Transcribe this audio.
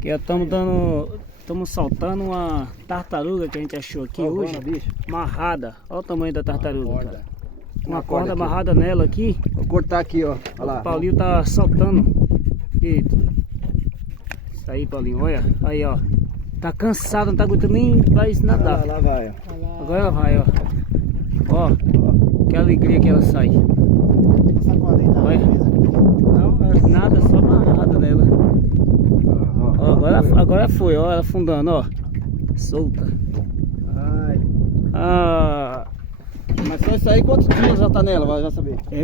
Que estamos soltando uma tartaruga que a gente achou aqui hoje, amarrada. Olha o tamanho da tartaruga, cara. Uma corda amarrada nela aqui. Vou cortar aqui, ó. Olha lá. O Paulinho tá soltando. Eita. Isso aí, Paulinho, olha. Aí, ó. Tá cansado, não tá aguentando nem mais nadar. Lá vai, ó. Agora ela vai, ó. Ó. Que alegria que ela sai. Essa corda aí tá olha. Não, Nada, só amarrada nela. Ó, agora foi, ó. Ela afundando, ó. Solta. Ai. Ah. Mas só isso aí, quantos dias já tá nela? Vai já saber. É